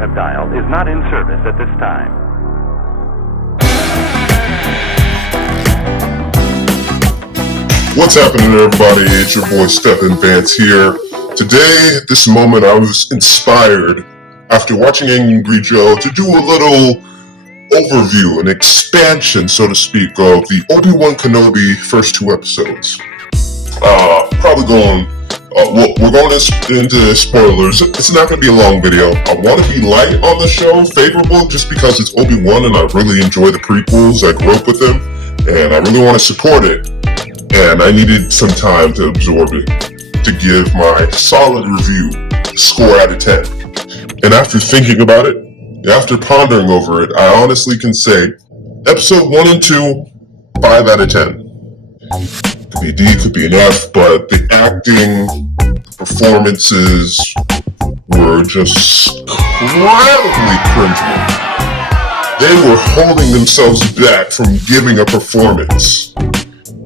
have dialed is not in service at this time. What's happening, everybody? It's your boy SteppenVance here. Today, at this moment, I was inspired after watching Angry Joe to do a little overview, an expansion, so to speak, of the Obi Wan Kenobbi first two episodes. Probably going. We're going into spoilers. It's not going to be a long video. I want to be light on the show, favorable, just because it's Obi Wan and I really enjoy the prequels. I grew up with them, and I really want to support it. And I needed some time to absorb it, to give my solid review, score out of 10. And after thinking about it, after pondering over it, I honestly can say, episode 1 and 2, 5 out of 10. Could be a D, could be an F, but the acting, the performances were just incredibly cringeworthy. They were holding themselves back from giving a performance.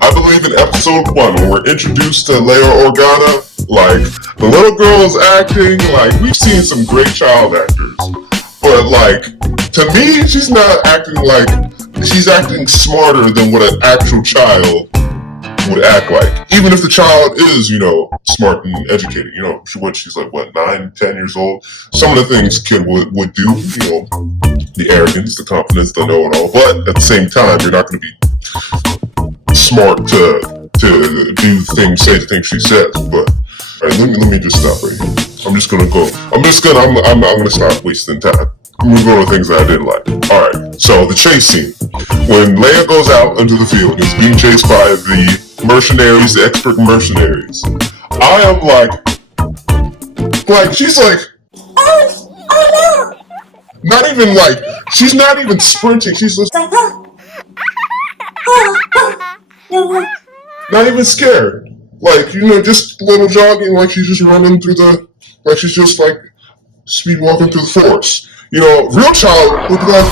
I believe in episode 1, when we're introduced to Leia Organa, like, the little girl's acting, like, we've seen some great child actors. But, like, to me, she's not acting like, she's acting smarter than what an actual child would act like. Even if the child is, smart and educated, she's like, 9, 10 years old? Some of the things a kid would do, the arrogance, the confidence, the know-it-all. But at the same time, you're not going to be smart to do things, say the things she says. But all right, let me just stop right here. I'm gonna stop wasting time. I'm gonna go to things that I did like. All right, so the chase scene when Leia goes out into the field and is being chased by the mercenaries, the expert mercenaries. I am like she's like, oh no! Not even like she's not even sprinting. She's just like, not even scared. Like, just a little jogging, like she's just running through like she's just like speed walking through the forest. Real child would be like,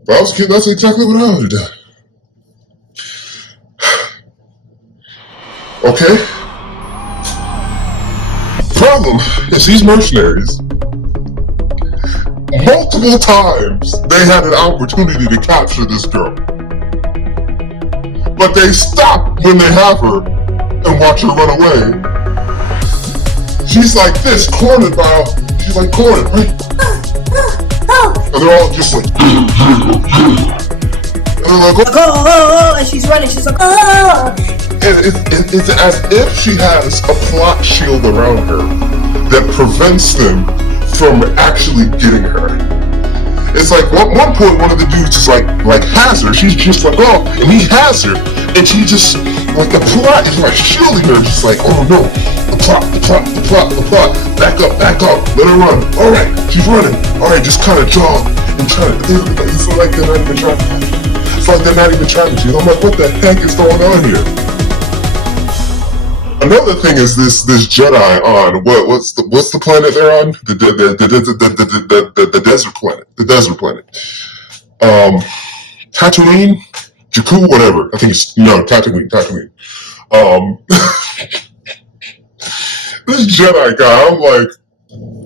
if I was a kid, that's exactly what I would have done. Okay? Problem is these mercenaries, multiple times they had an opportunity to capture this girl. But they stop when they have her and watch her run away. She's like this, cornered, right? And they're all just like, and they're like, oh, and she's running, she's like, oh. And it's as if she has a plot shield around her that prevents them from actually getting her. It's like, one point, one of the dudes is like has her, she's just like, oh, and he has her, and she just, like, the plot is like shielding her, just like, oh no, the plot, back up, let her run, alright, she's running, alright, just kind of jog, and try to, it's like they're not even trying to, I'm like, what the heck is going on here? Another thing is this Jedi on, what's the planet they're on? The desert planet. The desert planet. Tatooine? Jakku, whatever. I think it's, Tatooine. This Jedi guy, I'm like,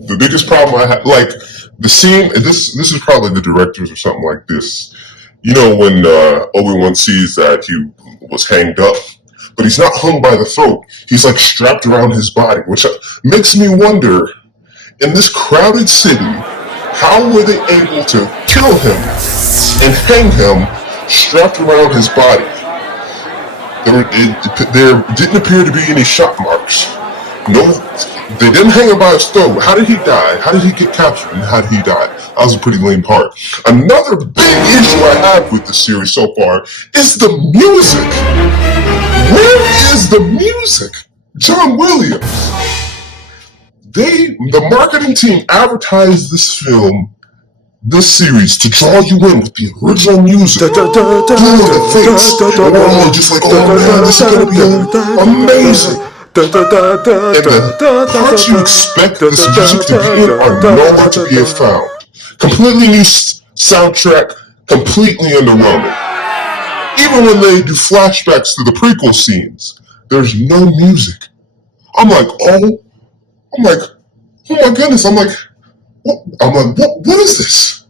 the biggest problem I have, like, the scene, this is probably the directors or something like this. When Obi-Wan sees that he was hanged up, but he's not hung by the throat. He's like strapped around his body, which makes me wonder, in this crowded city, how were they able to kill him and hang him strapped around his body? There didn't appear to be any shot marks. No, they didn't hang him by his throat. How did he die? How did he get captured? And how did he die? That was a pretty lame part. Another big issue I have with the series so far is the music. Where is the music? John Williams. The marketing team advertised this series to draw you in with the original music. Doing the things. And we're all just like, oh man, this is going to be amazing. And the parts you expect this music to be in are nowhere to be found. Completely new soundtrack, completely underwhelming. Even when they do flashbacks to the prequel scenes, there's no music. I'm like, oh my goodness. What is this?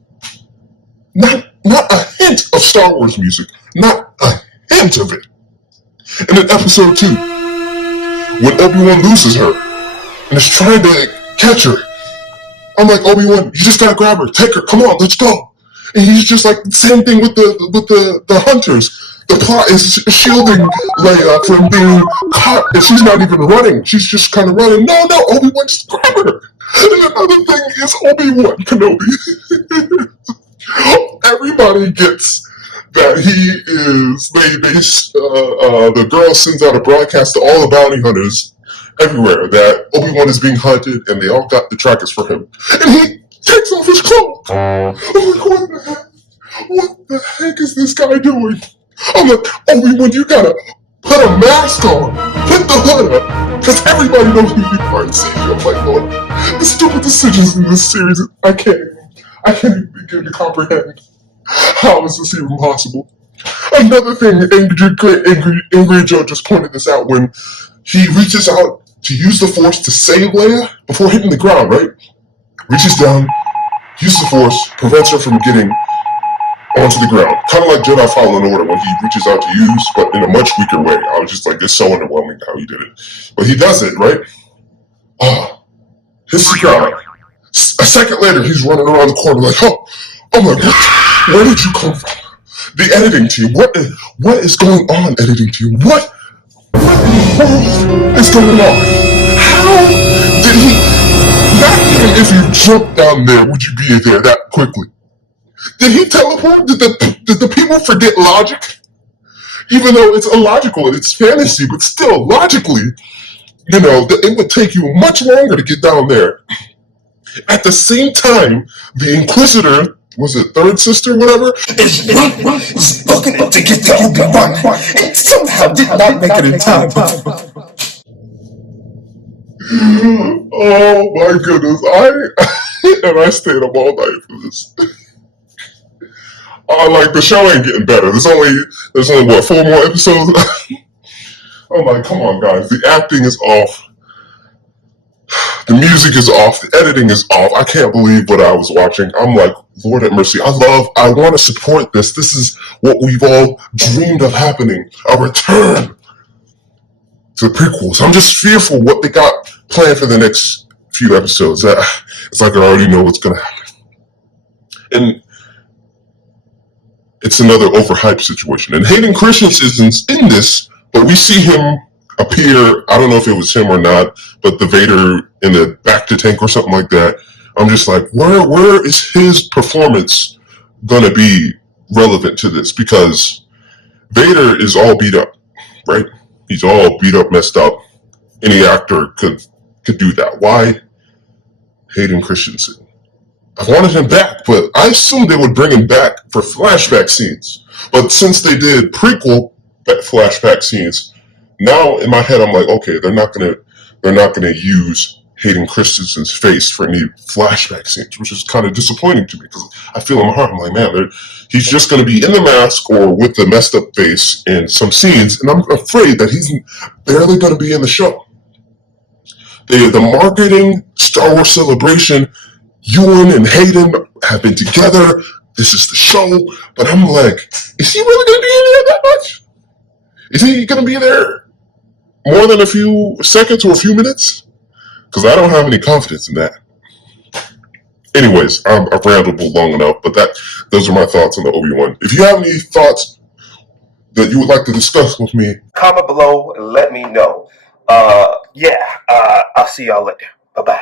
Not a hint of Star Wars music. Not a hint of it. And in episode 2, when Obi Wan loses her and is trying to catch her, I'm like, Obi Wan, you just gotta grab her, take her, come on, let's go. And he's just like, same thing with the hunters. The plot is shielding Leia from being caught, and she's not even running. She's just kind of running. No, Obi Wan, just grab her. And another thing is Obi Wan Kenobbi. Everybody gets that he is. The girl sends out a broadcast to all the bounty hunters everywhere that Obi Wan is being hunted, and they all got the trackers for him. And he takes off his clothes. I'm like, what the heck? What the heck is this guy doing? I'm like, Obi Wan, you gotta put a mask on, put the hood up, because everybody knows who you are and see you. I'm like, Lord, the stupid decisions in this series, I can't even begin to comprehend. How is this even possible? Another thing, Angry Joe just pointed this out when he reaches out to use the Force to save Leia before hitting the ground, right? Reaches down, uses the Force, prevents her from getting onto the ground. Kind of like Jedi Fallen Order when he reaches out to use, but in a much weaker way. I was just like, it's so underwhelming how he did it. But he does it, right? His ground. A second later, he's running around the corner like, oh my God, where did you come from? The editing team, what is going on, editing team? What is going on? How did he, not even if you jumped down there, would you be there that quickly? Did he teleport? Did the people forget logic? Even though it's illogical and it's fantasy, but still, logically, it would take you much longer to get down there. At the same time, the Inquisitor, was it third sister, whatever, is looking to get to Obi Wan and somehow did not make it in time. Oh my goodness, I stayed up all night for this. Like, the show ain't getting better. There's only what, 4 more episodes? I'm like, come on guys, the acting is off. The music is off, the editing is off. I can't believe what I was watching. I'm like, Lord have mercy. I want to support this. This is what we've all dreamed of happening. A return to the prequels. I'm just fearful what they got planned for the next few episodes. It's like I already know what's going to happen. And it's another overhyped situation. And Hayden Christensen's in this, but we see him appear, I don't know if it was him or not, but the Vader in the back to tank or something like that. I'm just like, where is his performance gonna be relevant to this? Because Vader is all beat up, right? He's all beat up, messed up. Any actor could do that. Why Hayden Christensen? I wanted him back, but I assumed they would bring him back for flashback scenes. But since they did prequel flashback scenes, now in my head I'm like, okay, they're not gonna use Hayden Christensen's face for any flashback scenes, which is kind of disappointing to me because I feel in my heart, I'm like, man, he's just going to be in the mask or with the messed up face in some scenes, and I'm afraid that he's barely going to be in the show. The marketing, Star Wars Celebration, Ewan and Hayden have been together. This is the show, but I'm like, is he really going to be in there that much? Is he going to be there more than a few seconds or a few minutes? Because I don't have any confidence in that. Anyways, I've rambled long enough, but those are my thoughts on the Obi Wan. If you have any thoughts that you would like to discuss with me, comment below and let me know. I'll see y'all later. Bye-bye.